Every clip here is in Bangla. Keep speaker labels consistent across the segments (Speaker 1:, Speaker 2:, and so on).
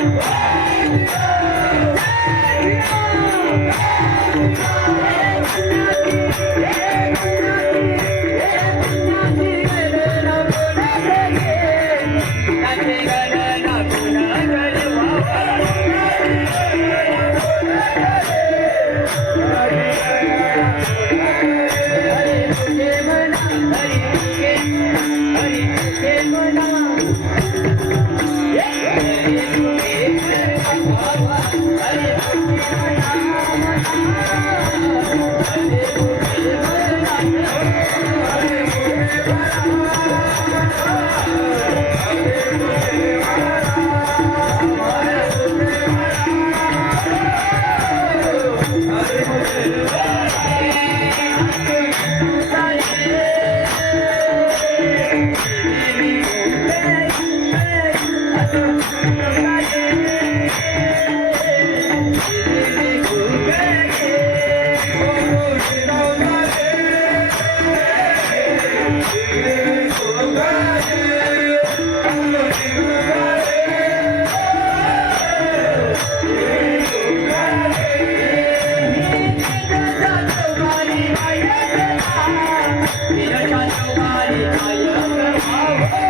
Speaker 1: Thank you. Nobody, I am, I am, I am.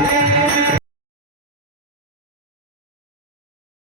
Speaker 1: Yeah.